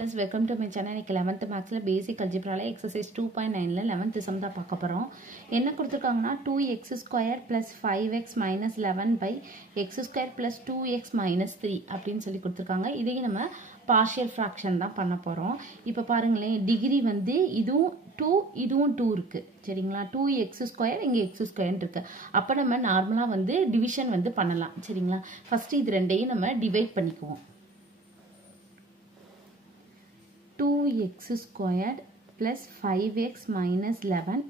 friends, welcome to my channel. இன்னைக்கு 11th mathsல basic algebra exercise 2.9ல 11th sum தான் பார்க்க போறோம். என்ன கொடுத்திருக்காங்கன்னா 2x² + 5x - 11 / x² + 2x - 3 அப்படினு சொல்லி கொடுத்திருக்காங்க. இதையே நம்ம partial fraction தான் பண்ண போறோம். இப்போ பாருங்களேன், டிகிரி வந்து இதுவும் 2 இதுவும் 2 இருக்கு. சரிங்களா? 2x² இங்க x² இருக்கு. அப்ப நம்ம நார்மலா வந்து டிவிஷன் வந்து பண்ணலாம். சரிங்களா? ஃபர்ஸ்ட் இது ரெண்டையும் நம்ம டிவைட் பண்ணிக்குவோம். 2x² plus 5x minus 11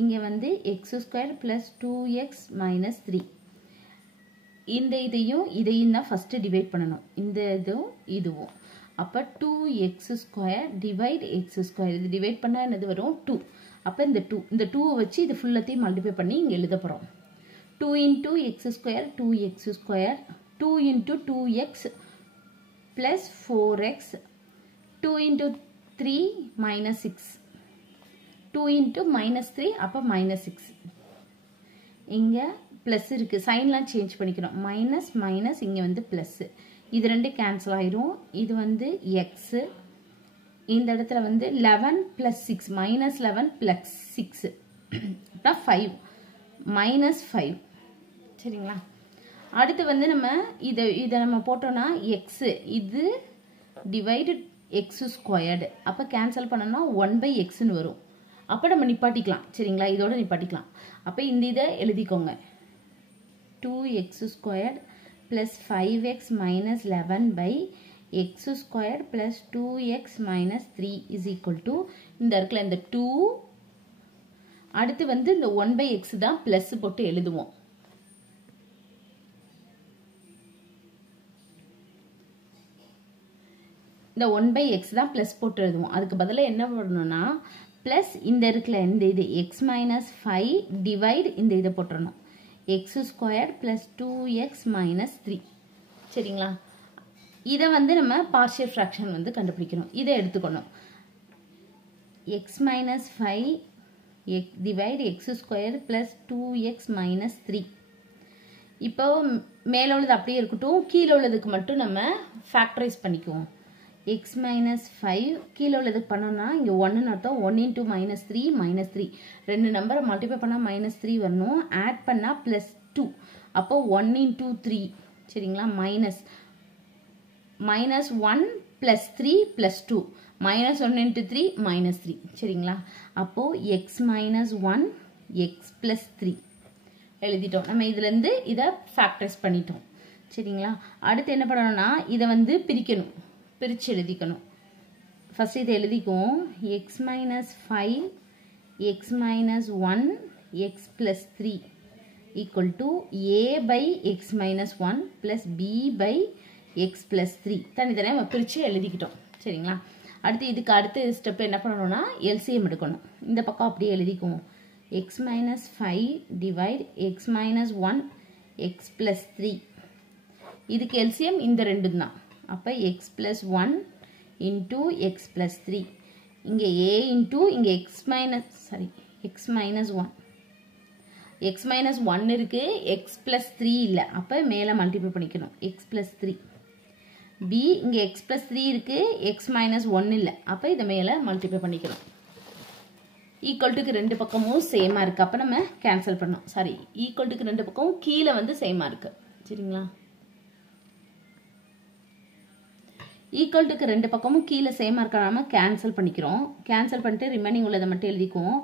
இங்க வந்து x² plus 2x minus 3 இந்த இதையும் தான் ஃபர்ஸ்ட் டிவைட் பண்ணணும். இந்த இதுவும் அப்ப 2x² divide x² இது டிவைட் பண்ணா என்னது வரும் 2. அப்ப இந்த 2 வச்சு இது ஃபுல்லத்தையும் மல்டிப்ளை பண்ணி இங்க எழுத போறோம். 2 into x² 2x² 2 into 2x plus 4x 2 into 3 minus 6 2 into minus 3 அப்ப minus 6 இங்க plus இருக்கு, சைன்லாம் சேஞ்ச் பண்ணிக்கிறோம். மைனஸ் மைனஸ் இங்க வந்து plus இது ரெண்டு கேன்சல் ஆயிரும். இது வந்து x இந்த இடத்துல வந்து 11 plus 6 minus 11 plus 6 அப்ப 5 minus 5. சரிங்களா? அடுத்து வந்து நம்ம இத நம்ம போட்டோம்னா x இது divided x². அப்ப கேன்சல் பண்ணனா 1/x ன்னு வரும். அப்ப நம்ம நிப்பாட்டிக்கலாம். சரிங்களா? இதோட நிப்பாட்டிக்கலாம். அப்ப இந்த இத எழுதிக்கோங்க. 2x² plus 5x minus 11 / x² plus 2x minus 3 is equal to இந்த இருக்குல இந்த 2 அடுத்து வந்து இந்த 1/x தான் பிளஸ் போட்டு எழுதுவோம். இந்த 1/x தான் பிளஸ் போட்டு எழுதுவோம். அதுக்கு பதிலா என்ன பண்ணணும்னா பிளஸ் இந்த இருக்குல இந்த இது x minus 5 divide இந்த இதை போட்டுறணும். x² plus 2x minus 3. சரிங்களா? இதை வந்து நம்ம partial fraction வந்து கண்டுபிடிக்கணும். இதை எடுத்துக்கணும். x minus 5 divide x² plus 2x minus 3. இப்போ மேல உள்ளது அப்படியே இருக்கட்டும், கீழே உள்ளதுக்கு மட்டும் நம்ம ஃபேக்டரைஸ் பண்ணிக்குவோம். x minus 5 கீழே உள்ளதுக்கு பண்ணோம்னா இங்க 1 ன்னு அர்த்தம். 1 into minus 3 minus 3 ரெண்டு நம்பரை மல்டிப்ளை பண்ணா minus 3 வரணும். ஆட் பண்ணா plus 2 அப்போ 1 into 3. சரிங்களா? minus 1 plus 3 plus 2 minus 1 into 3 minus 3. சரிங்களா? அப்போ x minus 1 x plus 3 எழுதிட்டோம். நம்ம இதுல இருந்து இதை ஃபேக்டரைஸ் பண்ணிட்டோம். சரிங்களா? அடுத்து என்ன பண்ணணும்னா இதை வந்து பிரிக்கணும். பிரிச்சு எழுதிக்கணும். ஃபர்ஸ்ட் இதை எழுதிக்குவோம். x minus 5 x minus 1 x plus 3 equal to a by x minus 1 plus b by x plus 3 தனித்தனியா நம்ம பிரிச்சு எழுதிக்கிட்டோம். சரிங்களா? அடுத்து இதுக்கு அடுத்த ஸ்டெப்ல என்ன பண்ணணும்னா எல்சிஎம் எடுக்கணும். இந்த பக்கம் அப்படியே எழுதிக்குவோம். x minus 5 divide x minus 1 x plus 3 இதுக்கு எல்சிஎம் இந்த ரெண்டும் தான். அப்ப x plus 1 into x plus 3 இங்க a into இங்க x minus 1 x minus 1 இருக்கு, x plus 3 இல்ல. அப்ப மேல மல்டிப்ளை பண்ணிக்கணும். x plus 3 b இங்க x plus 3 இருக்கு, x minus 1 இல்ல. அப்ப இத மேல மல்டிப்ளை பண்ணிக்கணும். ஈக்குவல் டுக்கு ரெண்டு பக்கமும் சேமா இருக்கு. அப்ப நம்ம கேன்சல் பண்ணோம். சாரி, ஈக்குவல் டுக்கு ரெண்டு பக்கமும் கீழே வந்து சேமா இருக்கு. சரிங்களா? ஈக்குவல் டுக்கு ரெண்டு பக்கமும் கீழே சேமா இருக்காம கேன்சல் பண்ணிக்கிறோம். கேன்சல் பண்ணிட்டு ரிமைனிங் உள்ளதை மட்டும் எழுதிக்குவோம்.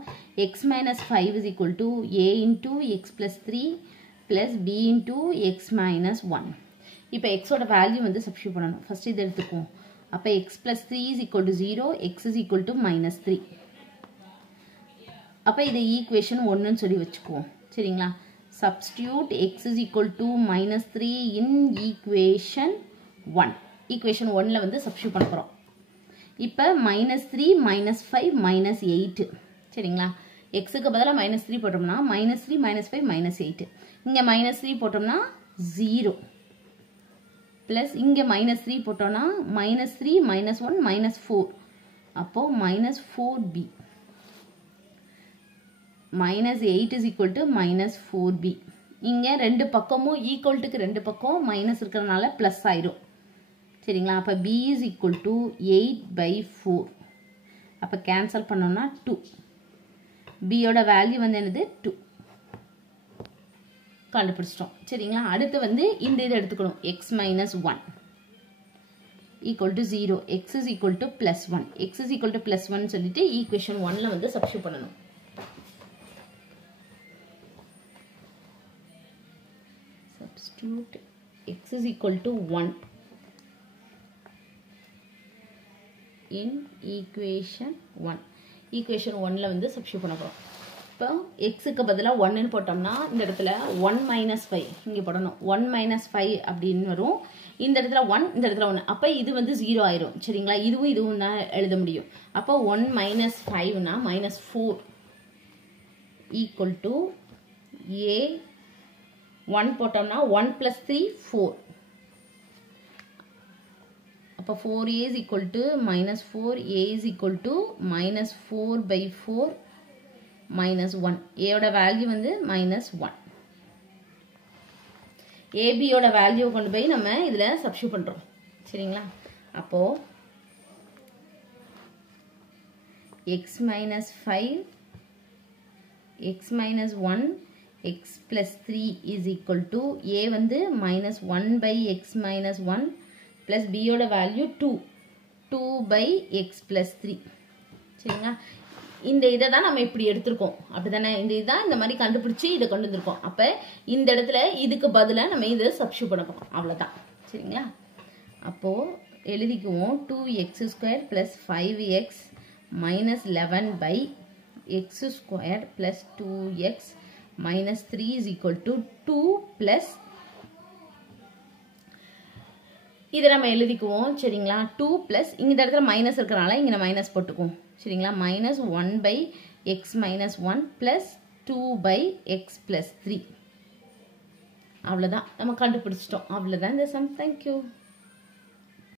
x minus 5 is equal to a into x plus 3 plus b into x minus 1. இப்போ x ஓட வேல்யூ வந்து சப்ஸ்டிட்யூட் பண்ணணும். ஃபர்ஸ்ட் இதை எடுத்துக்குவோம். அப்ப x plus 3 is equal to 0, x is equal to minus 3. அப்ப இதை ஈக்குவேஷன் 1ன்னு சொல்லி வச்சுக்குவோம். சரிங்களா? substitute x is equal to minus 3 in equation 1. Equation 1ல வந்து சப்ஸ்டிட்யூட் பண்ண போறோம். இப்ப -3 -5 -8. சரிங்களா? x க்கு பதிலா -3 போட்டோம்னா -3 -5 -8. இங்க -3 போட்டோம்னா 0 பிளஸ் இங்க -3 போட்டோம்னா -3 -1 -4. அப்போ -4b -8 is equal to -4b. இங்க ரெண்டு பக்கமும் ஈக்குவல் டுக்கு ரெண்டு பக்கம் மைனஸ் இருக்கிறதுனால பிளஸ் ஆயிரும். சரிங்களா? அப்போ b is equal to 8/4. அப்போ கேன்சல் பண்ணோம்னா 2. b யோட வேல்யூ வந்து என்னது 2 கண்டுபிடிச்சிட்டோம். சரிங்களா? அடுத்து வந்து இந்த இதை எடுத்துக்கணும். x minus 1 equal to 0. x is equal to plus 1. x is equal to plus 1 சொல்லிட்டு equation 1ல வந்து substitute பண்ணணும். Substitute x is equal to 1 in equation 1. equation 1ல வந்து substitute பண்ண போறோம். இப்போ xக்கு பதிலா 1 ன்னு போட்டோம்னா இந்த இடத்துல 1 minus 5 இங்க போடணும். 1 minus 5 அப்படின்னு வரும். இந்த இடத்துல 1, இந்த இடத்துல 1. அப்ப இது வந்து 0 ஆயிரும். சரிங்களா? இதுவும் தான் எழுத முடியும். அப்ப 1 minus 5 னா -4 equal to a 1 போட்டோம்னா 1 plus 3 4. அப்ப 4a is equal to -4, a is equal to -4/4 minus 1. a யோட வேல்யூ வந்து -1. ab யோட வேல்யூ கொண்டு போய் நம்ம இதுல சப்ஸ்டிட்யூட் பண்றோம். சரிங்களா? அப்போ x minus 5 x minus 1 x plus 3 is equal to a வந்து -1/x minus 1 plus b யோட வேல்யூ 2/x plus 3. சரிங்களா? இந்த இதை தான் நம்ம இப்படி எடுத்திருக்கோம். அப்படிதானே? இந்த இதுதான் இந்த மாதிரி கண்டுபிடிச்சு இதை கொண்டு வந்திருக்கோம். அப்ப இந்த இடத்துல இதுக்கு பதிலா நம்ம இதை சப்ஸ்டிட்யூட் பண்ண போறோம். அவ்வளவுதான். சரிங்களா? அப்போ எழுதிக்குவோம் 2x² plus 5x minus 11/x squared plus 2x minus 3 is equal to 2 plus இதை நம்ம எழுதிக்குவோம். சரிங்களா? 2 plus இந்த இடத்துல மைனஸ் இருக்கிறனால இங்க மைனஸ் போட்டுக்குவோம். சரிங்களா? -1/x minus 1 plus 2/x plus 3. அவ்வளவுதான். நம்ம கண்டுபிடிச்சிட்டோம். அவ்வளவுதான் இந்த சம். Thank you.